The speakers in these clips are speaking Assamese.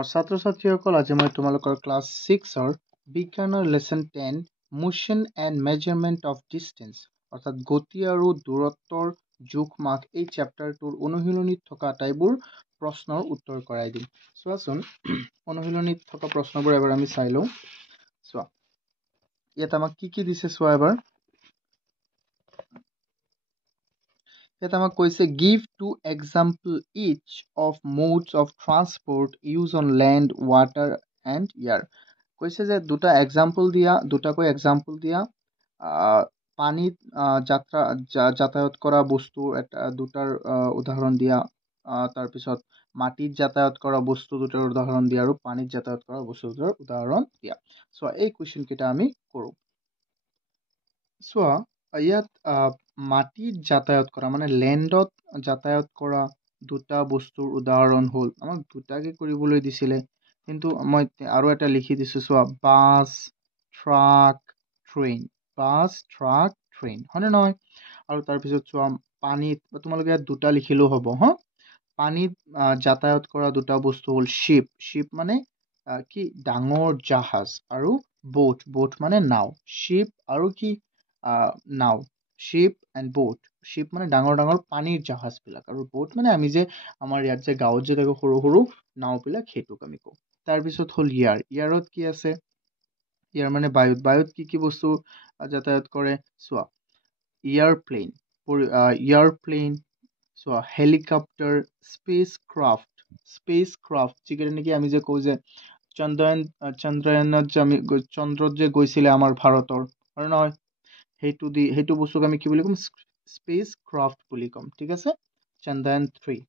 মোৰ ছাত্ৰ ছাত্ৰীসকল আজি মই তোমালোকৰ ক্লাছ 6ৰ বিজ্ঞানৰ lesson 10 motion and measurement of distance অৰ্থাৎ গতি আৰু দূৰত্বৰ জোখ মাখ এই চেপ্টাৰটোৰ অনুশীলনীত থকা আটাইবোৰ প্ৰশ্নৰ উত্তৰ কৰাই দিম। চোৱাচোন অনুশীলনীত থকা প্ৰশ্নবোৰ এবাৰ আমি চাই লওঁ। চোৱা ইয়াত আমাক কি দিছে চোৱা এবাৰ। Yet আমাক কৈছে give two example each of modes of transport used on land, water and air. কৈছে যে দুটাকৈ এক্সাম্পল দিয়া পানীত যাতায়াত কৰা বস্তু দুটাৰ উদাহৰণ দিয়া, তাৰপিছত মাটিত যাতায়াত কৰা বস্তু দুটাৰ উদাহৰণ দিয়া আৰু পানীত যাতায়াত কৰা বস্তু দুটাৰ উদাহৰণ দিয়া। চোৱা এই কুৱেশ্যন কেইটা আমি কৰোঁ। চোৱা ইয়াত মাটিত যাতায়াত কৰা মানে লেণ্ডত যাতায়াত কৰা দুটা বস্তুৰ উদাহৰণ হ'ল, আমাক দুটাকে কৰিবলৈ দিছিলে কিন্তু মই আৰু এটা লিখি দিছোঁ। চোৱা bus, truck, train, bus, truck, train, হয়নে নহয়? আৰু তাৰপিছত চোৱা পানীত তোমালোকে ইয়াত দুটা লিখিলেও হ'ব। পানীত যাতায়াত কৰা দুটা বস্তু হ'ল শ্বিপ, শ্বিপ মানে কি ডাঙৰ জাহাজ, আৰু বোট মানে নাও। শ্বিপ আৰু কি নাও, শ্বিপ এণ্ড বোট। শ্বিপ মানে ডাঙৰ পানীৰ জাহাজবিলাক, আৰু বোট মানে আমি যে আমাৰ ইয়াত যে গাঁৱত যে দেখোঁ সৰু সৰু নাওবিলাক, সেইটোক আমি কওঁ। তাৰপিছত হ'ল ইয়াৰত কি আছে? ইয়াৰ মানে বায়ুত কি বস্তু যাতায়াত কৰে? চোৱা এয়াৰপ্লেন, চোৱা হেলিকপ্টাৰ, স্পেচ ক্ৰাফ্ট যিকেইটা নেকি আমি যে কওঁ যে চন্দ্ৰয়ানত যে আমি চন্দ্ৰত যে গৈছিলে আমাৰ ভাৰতৰ, হয় নহয়? সেইটো বস্তুক আমি কি বুলি ক'ম? স্পেচ ক্ৰাফ্ট বুলি ক'ম। ঠিক আছে, চন্দ্ৰয়ান 3।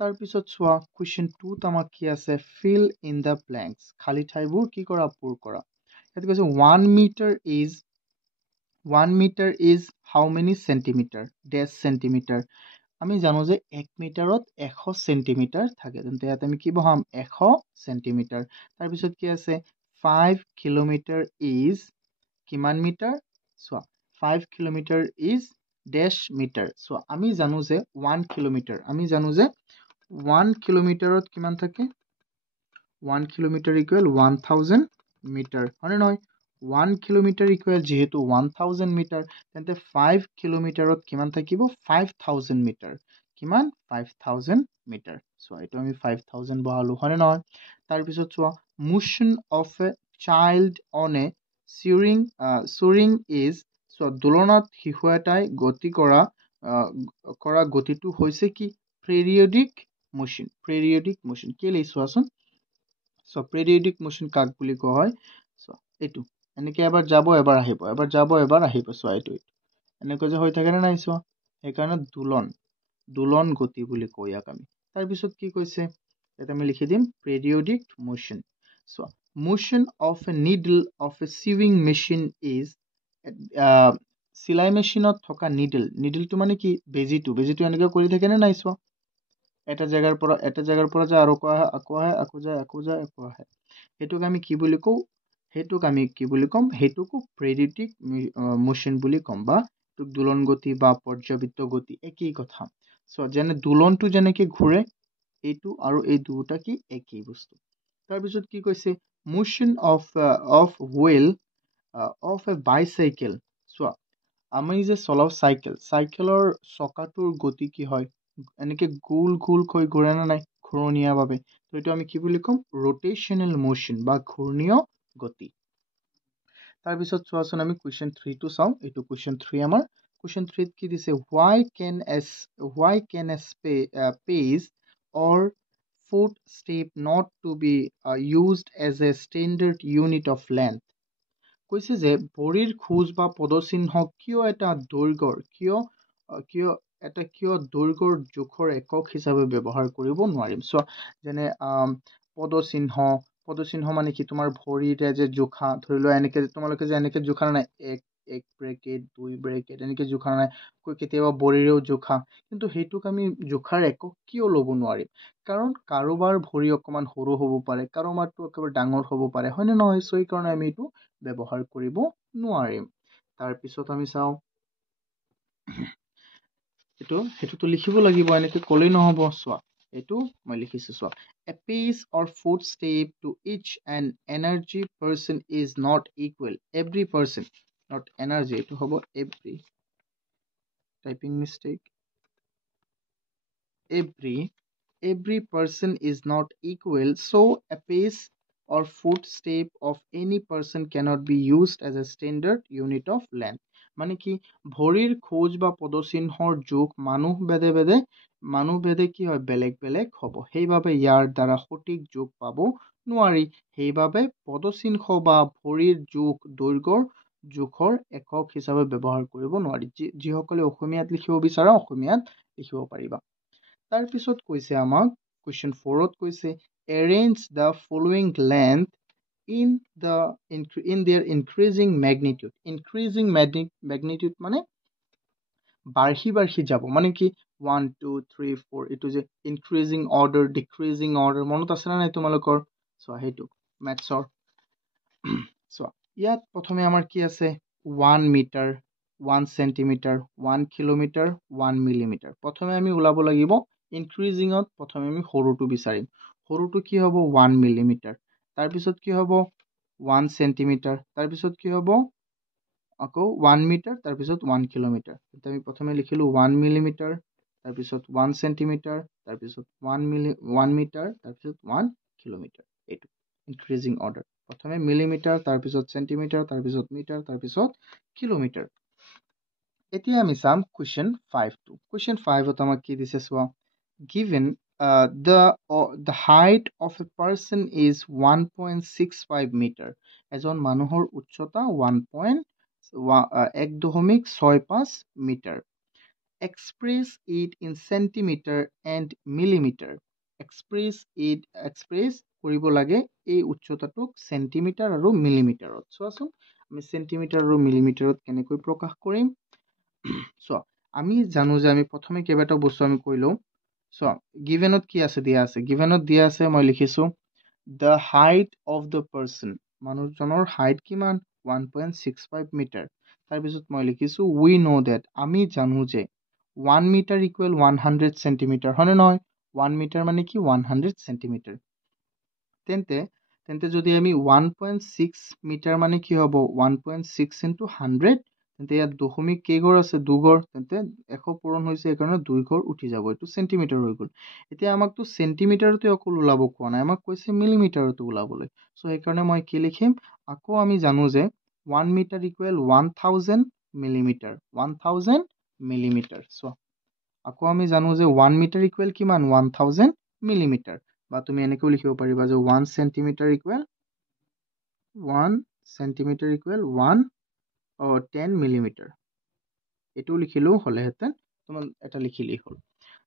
তাৰপিছত চোৱা কুৱেশ্যন 2ত আমাক কি আছে? ফিল ইন দ্য ব্লেংকছ, খালী ঠাইবোৰ কি কৰা? পূৰ কৰা। ইয়াত কৈছে 1 metre is how many centimetre? ডেছ চেণ্টিমিটাৰ। আমি জানো যে 1 মিটাৰত 100 চেণ্টিমিটাৰ থাকে, তেন্তে ইয়াত আমি কি বহাম? 100 চেণ্টিমিটাৰ। তাৰপিছত কি আছে? 5 কিলোমিটাৰ ইজ কিমান মিটাৰ? চোৱা 5 কিলোমিটাৰ ইজ ডেছ মিটাৰ। চোৱা আমি জানো যে 1 কিলোমিটাৰত কিমান থাকে? 1 কিলোমিটাৰ ইকুৱেল 1000 মিটাৰ, হয়নে নহয়? 1 কিলোমিটাৰ ইকুৱেল যিহেতু 1000 মিটাৰ, তেন্তে 5 কিলোমিটাৰত কিমান থাকিব? 5000 মিটাৰ। কিমান? 5000 মিটাৰ। চোৱা এইটো আমি 5000 বহালোঁ, হয়নে নহয়? তাৰপিছত চোৱা motion of a child on a চুৰিং ইজ, চোৱা দোলনত শিশু এটাই গতি কৰা গতিটো হৈছে কি? Periodic motion. কেলে চোৱাচোন। চোৱা পিৰিয়ডিক মোশ্যন কাক বুলি কোৱা হয়? চোৱা এইটো এনেকে এবাৰ যাব এবাৰ আহিব, এবাৰ যাব এবাৰ আহিব। চোৱা এইটো এনেকৈ যে হৈ থাকে নে নাই? চোৱা সেইকাৰণে দোলন গতি বুলি কওঁ ইয়াক আমি। তাৰপিছত কি কৈছে? ইয়াত আমি লিখি দিম পিৰিয়ডিক মোশ্যন। চোৱা motion of a needle of a sewing machine is, চিলাই মেচিনত থকা নিডলটো মানে কি? বেজিটো এনেকৈ কৰি থাকে নে নাই? চোৱা এটা জেগাৰ পৰা যায় আৰু আকৌ আহে। সেইটোক আমি কি বুলি কওঁ? সেইটোকো পিৰিয়ডিক মোশ্যন বুলি ক'ম, বা এইটোক দোলন গতি বা পৰ্যাবৃত্ত গতি, একেই কথা। চোৱা যেনে দোলনটো যেনেকে ঘূৰে, এইটো আৰু এই দুটা কি? একেই বস্তু। তাৰপিছত কি কৈছে? Motion of wheel of A bicycle. চোৱা আমি যে চলাওঁ চাইকেলৰ চকাটোৰ গতি কি হয়? এনেকে গোলকৈ ঘূৰে নে নাই? ঘূৰণীয়াভাৱে। তো এইটো আমি কি বুলি ক'ম? ৰোটেশ্যনেল মোশ্যন বা ঘূৰ্ণীয় গতি। তাৰপিছত চোৱাচোন আমি কুৱেশ্যন 3টো চাওঁ। এইটো কুৱেশ্যন 3 আমাৰ। কুৱেশ্যন 3ত কি দিছে? Why can a pace or foot step not to be used as a standard unit of length? কৈছে যে ভৰিৰ খোজ বা পদচিহ্ন কিয় দৈৰ্ঘ্যৰ জোখৰ একক হিচাপে ব্যৱহাৰ কৰিব নোৱাৰিম? চোৱা যেনে পদচিহ্ন মানে কি? তোমাৰ ভৰিৰে যে জোখা, ধৰি লোৱা এনেকে তোমালোকে যে এনেকে জোখা নাই, এক ব্ৰেকেট 2 ব্ৰেকেট এনেকে জোখা নাই, কেতিয়াবা ভৰিৰেও জোখা, কিন্তু সেইটোক আমি জোখাৰ একক কিয় ল'ব নোৱাৰিম? কাৰণ কাৰোবাৰ ভৰি অকণমান সৰু হ'ব পাৰে, কাৰোবাৰটো একেবাৰে ডাঙৰ হ'ব পাৰে, হয়নে নহয়? চ' সেইকাৰণে আমি এইটো ব্যৱহাৰ কৰিব নোৱাৰিম। তাৰপিছত আমি চাওঁ সেইটোতো লিখিব লাগিব, এনেকে ক'লেই নহ'ব। চোৱা এইটো মই লিখিছোঁ। চোৱা a pace or footstep to each and energy person is not equal. Every person, not energy, to hobo every typing mistake. Every person is not equal, so a pace or footstep of any person cannot be used as a standard unit of length. মানে কি ভৰিৰ খোজ বা পদচিহ্নৰ যোগ মানুহ ভেদে কি হয় বেলেগ বেলেগ হ'ব, সেইবাবে ইয়াৰ দ্বাৰা সঠিক যোগ পাব নোৱাৰি। সেইবাবে পদচিহ্ন বা ভৰিৰ যোগ দৈৰ্ঘ্যৰ জোখৰ একক হিচাপে ব্যৱহাৰ কৰিব নোৱাৰি। যিসকলে অসমীয়াত লিখিব বিচাৰা অসমীয়াত লিখিব পাৰিবা। তাৰপিছত কৈছে আমাক কুৱেশ্যন 4ত কৈছে arrange the following length in their increasing magnitude. increasing magnitude মানে বাঢ়ি যাব, মানে কি 1 2 3 4 এইটো যে increasing order decreasing order মনত আছে না নাই তোমালোকৰ? চোৱা সেইটো মেথছৰ। চোৱা ইয়াত প্ৰথমে আমাৰ কি আছে 1 মিটাৰ 1 চেণ্টিমিটাৰ 1 কিলোমিটাৰ 1 মিলিমিটাৰ। প্ৰথমে আমি ওলাব লাগিব ইনক্ৰিজিঙত, প্ৰথমে আমি সৰুটো বিচাৰিম। সৰুটো কি হ'ব 1 মিলিমিটাৰ, তাৰপিছত কি হ'ব 1 চেণ্টিমিটাৰ, তাৰপিছত কি হ'ব আকৌ 1 মিটাৰ, তাৰপিছত 1 কিলোমিটাৰ। এতিয়া আমি প্ৰথমে লিখিলোঁ 1 মিলিমিটাৰ, তাৰপিছত 1 চেণ্টিমিটাৰ, তাৰপিছত 1 মিটাৰ, তাৰপিছত 1 কিলোমিটাৰ। এইটো ইনক্ৰিজিং অৰ্ডাৰ। প্ৰথমে মিলিমিটাৰ, তাৰপিছত চেণ্টিমিটাৰ, তাৰপিছত মিটাৰ, তাৰপিছত কিলোমিটাৰ। এতিয়া আমি চাম কুৱেশ্যন 5টো। কুৱেশ্যন 5ত আমাক কি দিছে চোৱা, given the height of a person is 1.65 meter. এজন মানুহৰ উচ্চতা 1.65 metre. Express it in centimeter and millimeter. Express কৰিব লাগে এই উচ্চতাটোক চেণ্টিমিটাৰ আৰু মিলিমিটাৰত। চোৱাচোন আমি চেণ্টিমিটাৰ আৰু মিলিমিটাৰত কেনেকৈ প্ৰকাশ কৰিম। চোৱা আমি জানো যে আমি প্ৰথমে কেইবাটাও বস্তু আমি কৈ লওঁ। চোৱা গিভেনত কি আছে দিয়া আছে, গিভেনত দিয়া আছে মই লিখিছোঁ the height of the person, মানুহজনৰ হাইট কিমান 1.65 মিটাৰ। তাৰপিছত মই লিখিছোঁ উই ন' ডেট, আমি জানো যে 1 মিটাৰ ইকুৱেল 100 চেণ্টিমিটাৰ, হয়নে নহয়? 1 মিটাৰ মানে কি 100 চেণ্টিমিটাৰ। তেন্তে যদি আমি 1.6 মিটাৰ মানে কি হ'ব 1.6 ইনটু 100, তেন্তে ইয়াত দশমিক কেইঘৰ আছে 2 ঘৰ, তেন্তে 100 পূৰণ হৈছে সেইকাৰণে 2 ঘৰ উঠি যাব, এইটো চেণ্টিমিটাৰ হৈ গ'ল। এতিয়া আমাকতো চেণ্টিমিটাৰতে অকল ওলাব কোৱা নাই, আমাক কৈছে মিলিমিটাৰতো ওলাবলৈ। চ' সেইকাৰণে মই কি লিখিম, আকৌ আমি জানো যে 1 মিটাৰ ইকুৱেল 1000 মিলিমিটাৰ, 1000 মিলিমিটাৰ। চ' আকৌ আমি জানো যে 1 মিটাৰ ইকুৱেল কিমান 1000 মিলিমিটাৰ, বা তুমি এনেকৈও লিখিব পাৰিবা যে 1 চেণ্টিমিটাৰ ইকুৱেল 10 মিলিমিটাৰ। এইটোও লিখিলেও হ'লেহেঁতেন, তোমাৰ এটা লিখিলেই হ'ল।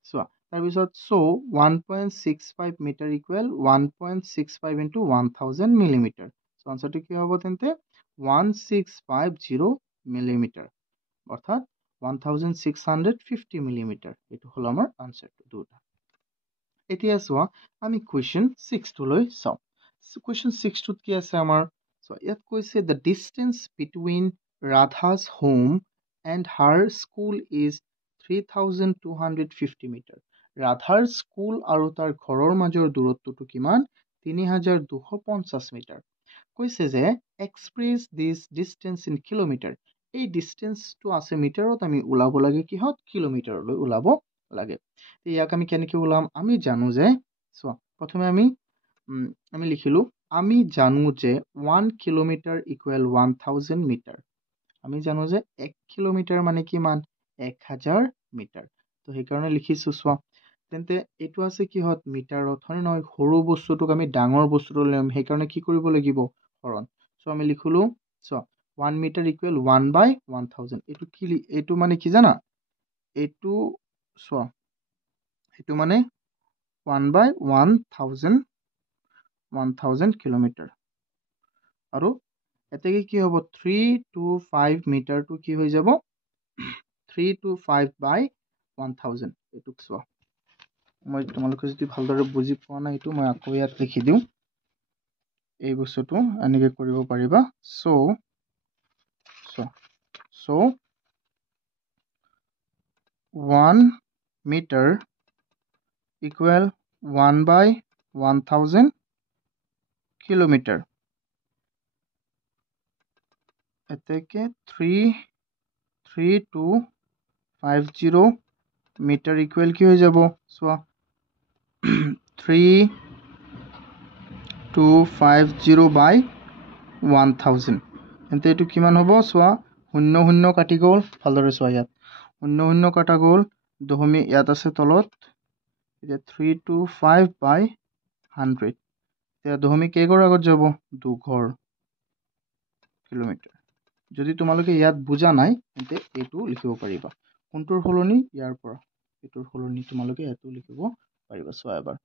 চোৱা তাৰপিছত 1.65 মিটাৰ ইকুৱেল 1.65 ইনটু 1000 মিলিমিটাৰ। চ' আনচাৰটো কি হ'ব তেন্তে 1650 মিলিমিটাৰ, অৰ্থাৎ 1650 মিলিমিটাৰ। এইটো হ'ল আমাৰ আনচাৰটো দুটা। এতিয়া চোৱা আমি কুৱেশ্যন 6টোলৈ চাওঁ। কুৱেশ্যন 6টোত কি আছে আমাৰ, চোৱা ইয়াত কৈছে the distance between Radha's home and her school is 3250 metre. ৰাধাৰ স্কুল আৰু তাৰ ঘৰৰ মাজৰ দূৰত্বটো কিমান 3250 মিটাৰ। কৈছে যে express this distance in kilometre. এই ডিষ্টেঞ্চটো আছে মিটাৰত, আমি ওলাব লাগে কিহত কিলোমিটাৰলৈ ওলাব লাগে। ইয়াক আমি কেনেকৈ ওলাম, আমি জানো যে চোৱা প্ৰথমে আমি লিখিলোঁ আমি জানো যে 1 কিলোমিটাৰ ইকুৱেল 1000 মিটাৰ। আমি জানো যে 1 কিলোমিটাৰ মানে কিমান 1000 মিটাৰ। তো সেইকাৰণে লিখিছোঁ চোৱা, তেন্তে এইটো আছে কিহত মিটাৰত, হয় নহয়? সৰু বস্তুটোক আমি ডাঙৰ বস্তুটো ল'ম, সেইকাৰণে কি কৰিব লাগিব হৰণ। চ' আমি লিখিলোঁ চোৱা 1 মিটাৰ ইকুৱেল 1/1000। এইটো মানে কি জানা, এইটো চোৱা এইটো মানে 1/1000 কিলোমিটাৰ। আৰু এতেকে কি হ'ব 3 to 5 মিটাৰটো কি হৈ যাব 3 to 5/1000। এইটোক চোৱা মই তোমালোকে যদি ভালদৰে বুজি পোৱা নাই এইটো মই আকৌ ইয়াত লিখি দিওঁ, এই বস্তুটো এনেকৈ কৰিব পাৰিবা। চ' 1 মিটাৰ ইকুৱেল 1/1000 1000 কিলোমিটাৰ এতেকে 3250 মিটাৰ ইকুৱেল কি হৈ যাব চোৱা 3250 বাই 1000 এন্তে এইটো কিমান হ'ব চোৱা 00 কাটি গ'ল ভালদৰে চোৱা ইয়াত 00 কাটা গ'ল দশমিক ইয়াত আছে তলত এতিয়া 325 বাই 100 এতিয়া দশমিক কেইঘৰ আগত যাব দুঘৰ কিলোমিটাৰ যদি তোমালোকে ইয়াত বুজা নাই তেন্তে এইটো লিখিব পাৰিবা কোনটোৰ সলনি ইয়াৰ পৰা এইটোৰ সলনি তোমালোকে এইটো লিখিব পাৰিবা চোৱা এবাৰ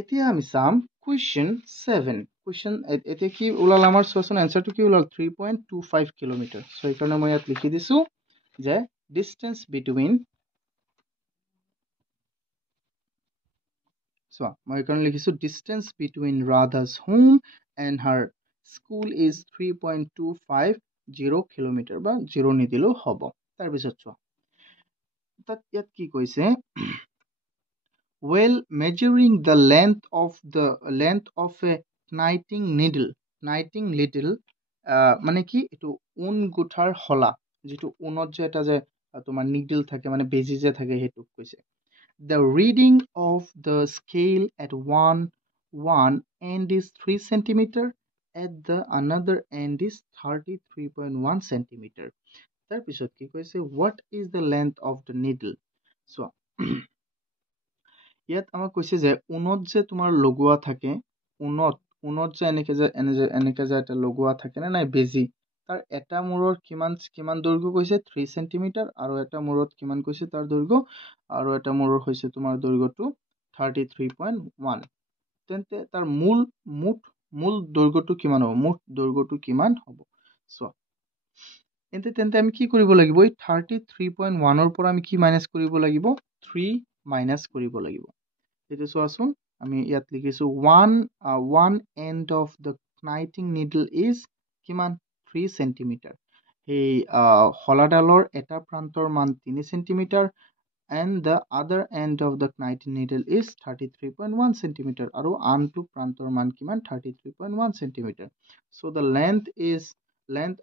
এতিয়া আমি চাম কুৱেশ্যন 7 কুৱেশ্যন এতিয়া কি ওলাল আমাৰ চোৱাচোন এনসাৰটো কি ওলাল 3.25 কিলোমিটাৰ সো এইকাৰণে মই ইয়াত লিখি দিছো যে ডিসটেন্স বিটুইন So, মই এখানে লিখিছো distance between Radha's home and her school is 3.250 kilometre বা 0 নিদিলেও হ'ব তাৰ পিছত চোৱা তাত ইয়াত কি কৈছে while measuring the length of a knitting needle মানে কি এটো উন গুঠাৰ হলা যেটো উনত যে এটা যে তোমাৰ নিডল থাকে মানে বেজি যে থাকে হেতুক কৈছে The reading of the scale at one end is 3 centimeter, at the another end is 33.1 centimeter. তাৰ পিছত কি কৈছে what is the length of the needle? So ইয়াত আমাক কৈছে যে উনত যে তোমাৰ লগোৱা থাকে উনত যে এনেকে যে এটা লগোৱা থাকে না নাই বেজি তাৰ এটা মূৰৰ কিমান দৈৰ্ঘ্য কৈছে 3 সেন্টিমিটাৰ আৰু এটা মূৰত কিমান কৈছে তাৰ দৈৰ্ঘ্য আৰু এটা মূৰৰ হৈছে তোমাৰ দৈৰ্ঘ্যটো 33.1 তেন্তে তাৰ মূল দৈৰ্ঘ্যটো কিমান হ'ব মুঠ দৈৰ্ঘ্যটো কিমান হ'ব সো তেন্তে আমি কি কৰিব লাগিব এই 33.1 ৰ পৰা আমি কি মাইনাস কৰিব লাগিব 3 মাইনাস কৰিব লাগিব এটো চোৱাচোন আমি ইয়াত লিখিছো one end of the knitting needle is কিমান 3 centimeter এই হলাডালৰ এটা প্ৰান্তৰ মান 3 centimeter and the other end of the knitting needle is 33.1 centimeter আৰু আনটো প্ৰান্তৰ মান কিমান 33.1 centimeter so the length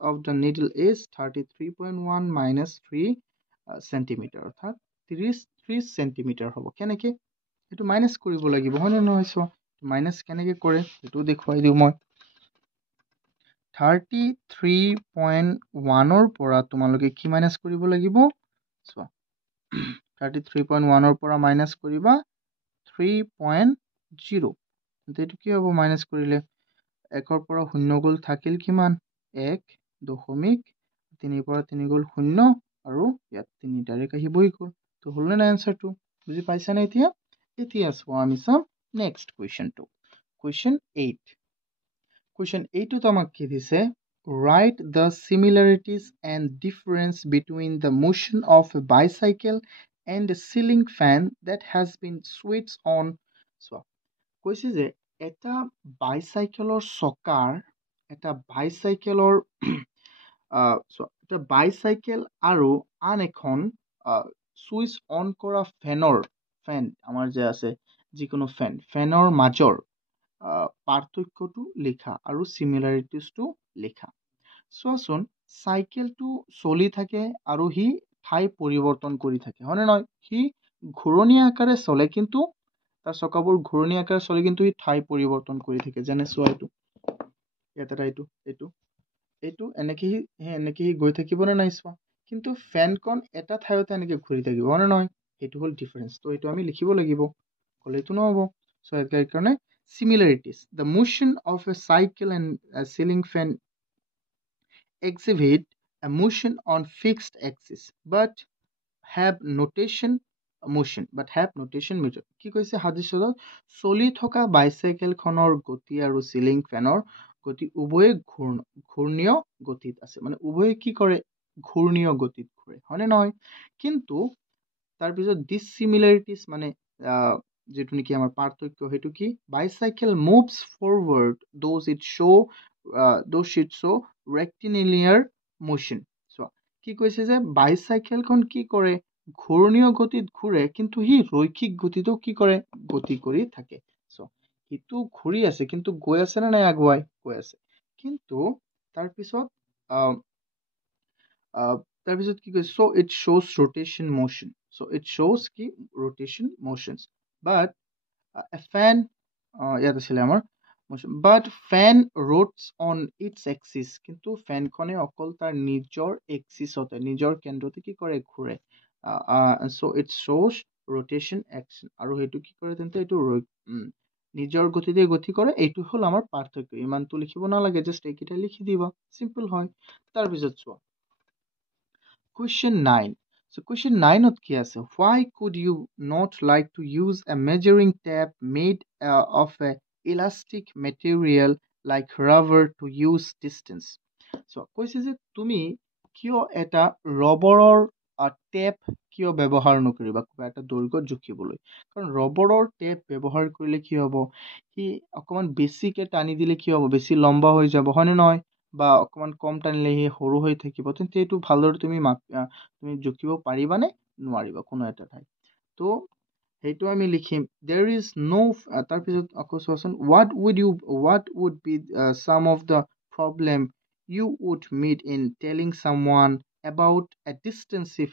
of the needle is 33.1 minus 3 centimeter অৰ্থাৎ 30 centimeter হ'ব কেনেকে এটো মাইনাস কৰিব লাগিব হয়নে নহয় সো মাইনাস কেনেকে কৰে এটো দেখুৱাই দিও মই 33.1 ৰ পৰা তোমালোকে কি মাইনাস কৰিব লাগিব সো 33.1 ৰ পৰা মাইনাস কৰিবা 3.0 এটো কি হ'ব মাইনাস কৰিলে 1 ৰ পৰা 0 গল থাকিল কিমান 1 দশমিক 3 ৰ পৰা 3 গল 0 আৰু ইয়াত 3 ডাইৰেক্ট আহিবই গল তো হলনে না আনসাৰটো বুজি পাইছা না এতিয়া চোৱা আমি চাম নেক্সট কুৱেশ্যনটো কুৱেশ্যন 8 কুৱেশ্যন 8 ত আমাক কি দিছে write the similarities and difference between the motion of a bicycle and a ceiling fan that has been switched on so কৈছে যে এটা বাইসাইকেলৰ চকাৰ এটা বাইসাইকেলৰ এটা বাইসাইকেল আৰু আন এখন সুইচ অন কৰা ফেন আমাৰ যে আছে যিকোনো ফেনৰ মাজৰ পাৰ্থক্যটো লিখা আৰু সিমিলাৰিটিজটো লিখা চোৱাচোন সাইকেলটো চলি থাকে আৰু হি ঠাই পৰিৱৰ্তন কৰি থাকে হয়নে নহয় হি ঘূৰণীয়া আকাৰে চলে কিন্তু তাৰ চকাবোৰ ঘূৰণীয়া আকাৰে চলে কিন্তু হি ঠাই পৰিৱৰ্তন কৰি থাকে যেনে চোৱা এইটো এনেকে গৈ থাকিব না নাই চোৱা কিন্তু ফেনখন এটা ঠাইতে এনেকে ঘূৰি থাকিব হয়নে নহয় এইটো হল ডিফাৰেন্স তো এইটো আমি লিখিব লাগিব কলেটো নহব সো এই কাৰণে similarities the motion of a cycle and a ceiling fan exhibit a motion on fixed axis but have notation motion কি কৈছে হাদিছলত চলি থকা বাইসাইকেল খনৰ গতি আৰু সিলিং ফেনৰ গতি উভয়ে ঘূৰ্ণীয় গতিত আছে মানে উভয়ে কি কৰে ঘূৰ্ণীয় গতিত ঘূৰে হয়নে নহয় কিন্তু তাৰ পিছত ডিসিমিলাৰিটিজ মানে যেটো নেকি আমাৰ পাৰ্থক্য হেতু কি bicycle moves forward those it show rectilinear motion so কি কৈছে যে বাইসাইকেলখন কি কৰে ঘূৰ্ণীয় গতিত ঘূৰে কিন্তু সি ৰৈখিক গতিতো কি কৰে গতি কৰি থাকে চ' সিটো ঘূৰি আছে কিন্তু গৈ আছে নে নাই আগুৱাই গৈ আছে কিন্তু তাৰপিছত তাৰপিছত কি কৈছে চ' it শ্ব'জ rotation motion so' it শ্ব'জ কি ৰোটেশ্যন মোশ্যনছ বাট a fan ইয়াত আছিলে আমাৰ বাট ফেন ৰোটছ অন ইটছ এক্সিছ কিন্তু ফেনখনে অকল তাৰ নিজৰ এক্সিছতে নিজৰ কেন্দ্ৰতে কি কৰে ঘূৰে চ' ইট শ্ব'জ ৰোটেশ্যন একশ্যন আৰু সেইটো কি কৰে তেন্তে এইটো নিজৰ গতিতে গতি কৰে এইটো হ'ল আমাৰ পাৰ্থক্য ইমানটো লিখিব নালাগে জাষ্ট এইকেইটা লিখি দিবা চিম্পল হয় তাৰপিছত চোৱা Question 9. So question 9 ত কি আছে? Why could you not like to use a measuring tape made of a elastic material like rubber to use distance? So কৈছে যে তুমি কিয় এটা ৰবৰৰ টেপ কিয় ব্যৱহাৰ নকৰিবা কিবা এটা দৈৰ্ঘ্য জুখিবলৈ কাৰণ ৰবৰৰ টেপ ব্যৱহাৰ কৰিলে কি হ'ব সি অকণমান বেছিকে টানি দিলে কি হ'ব বেছি লম্বা হৈ যাব হয়নে নহয় বা অকণমান কম টানিলে সি সৰু হৈ থাকিব তেন্তে এইটো ভালদৰে তুমি জুখিব পাৰিবানে নোৱাৰিবা কোনো এটা ঠাইত তো সেইটো আমি লিখিম দেৰ ইজ ন' তাৰপিছত আকৌ চোৱাচোন what would be some of the problem you would meet in telling someone about a distance if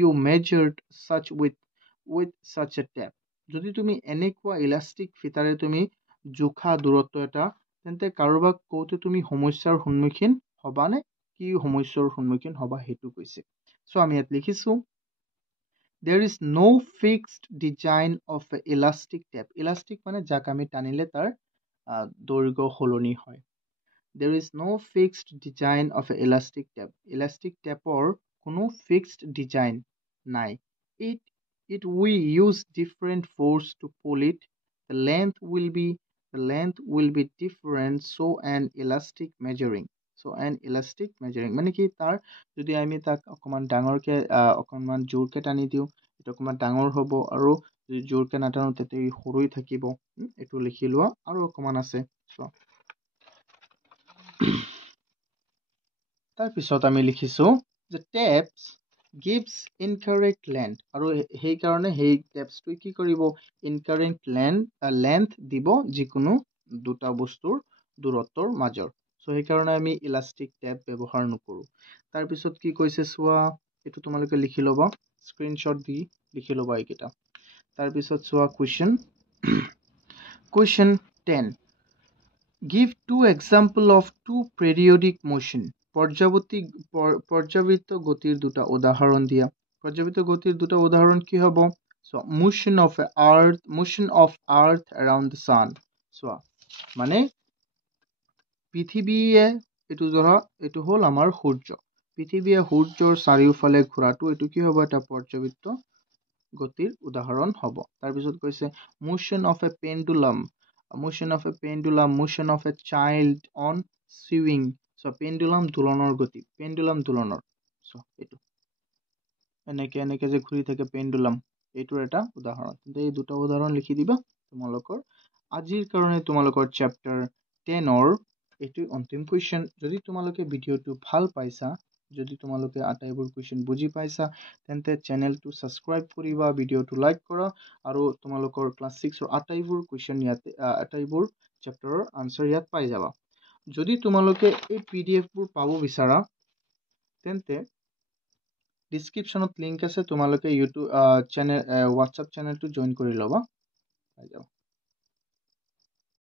you measured with such a tape যদি তুমি এনেকুৱা ইলাষ্টিক ফিতাৰে তুমি জোখা দূৰত্ব এটা তেন্তে কাৰোবাক কওঁতে তুমি সমস্যাৰ সন্মুখীন হবানে কি সমস্যাৰ সন্মুখীন হবা সেইটো কৈছে চ' আমি ইয়াত লিখিছো there is no fixed design of elastic tape elastic মানে যাক আমি টানিলে তাৰ দৈৰ্ঘ্য সলনি হয় there is no fixed design of elastic tapeৰ কোনো fixed design নাই it we use different force to pull it the length will be different so an elastic measuring মানে কি তাৰ যদি আমি তাক অকণমান ডাঙৰকে অকণমান জোৰকে টানি দিওঁ এইটো অকণমান ডাঙৰ হ'ব আৰু যদি জোৰকে নাটানো তেতিয়া ই সৰু হৈ থাকিব এইটো লিখি লোৱা আৰু অকণমান আছে তাৰপিছত আমি লিখিছো যে টেপছ gives incorrect length আৰু সেইকাৰণে সেই টেপছটোৱে কি কৰিব incorrect length দিব যিকোনো দুটা বস্তুৰ দূৰত্বৰ মাজৰ চ' সেইকাৰণে আমি ইলাষ্টিক টেপ ব্যৱহাৰ নকৰোঁ তাৰপিছত কি কৈছে চোৱা এইটো তোমালোকে লিখি ল'বা স্ক্ৰীনশ্বট দি লিখি ল'বা এইকেইটা তাৰপিছত চোৱা question 10 give two example of two periodic motion পৰ্যাবৃত্ত গতিৰ দুটা উদাহৰণ দিয়া পৰ্যাবৃত্ত গতিৰ দুটা উদাহৰণ কি হ'ব so motion of earth around the sun চোৱা মানে পৃথিৱীয়ে এইটো হ'ল আমাৰ সূৰ্য পৃথিৱীয়ে সূৰ্যৰ চাৰিওফালে ঘূৰাটো এইটো কি হ'ব এটা পৰ্যাবৃত্ত গতিৰ উদাহৰণ হ'ব তাৰপিছত কৈছে motion of a pendulum motion of a child on swing so pendulum দোলনৰ গতি so এইটো এনেকে যে ঘূৰি থাকে pendulum এইটোৰ এটা উদাহৰণ এই দুটা উদাহৰণ লিখি দিবা তোমালোকৰ আজিৰ কাৰণে তোমালোকৰ চেপ্টাৰ 10ৰ এইটো অন্তিম কুৱেশ্যন যদি তোমালোকে ভিডিঅ'টো ভাল পাইছা যদি তোমালোকে আটাইবোৰ কুৱেশ্যন বুজি পাইছা তেন্তে চেনেলটো ছাবস্ক্ৰাইব কৰিবা ভিডিঅ'টো লাইক কৰা আৰু তোমালোকৰ ক্লাছ 6ৰ আটাইবোৰ কুৱেশ্যন ইয়াতে আটাইবোৰ চেপ্টাৰৰ আনসাৰ ইয়াত পাই যাবা যদি তোমালোকে এই পিডিএফবোৰ পাব বিচাৰা তেন্তে ডিসক্ৰিপশ্যনত লিংক আছে তোমালোকে ইউটিউব চেনেল হোৱাটছআপ চেনেলটো জইন কৰি ল'বা পাই যাবা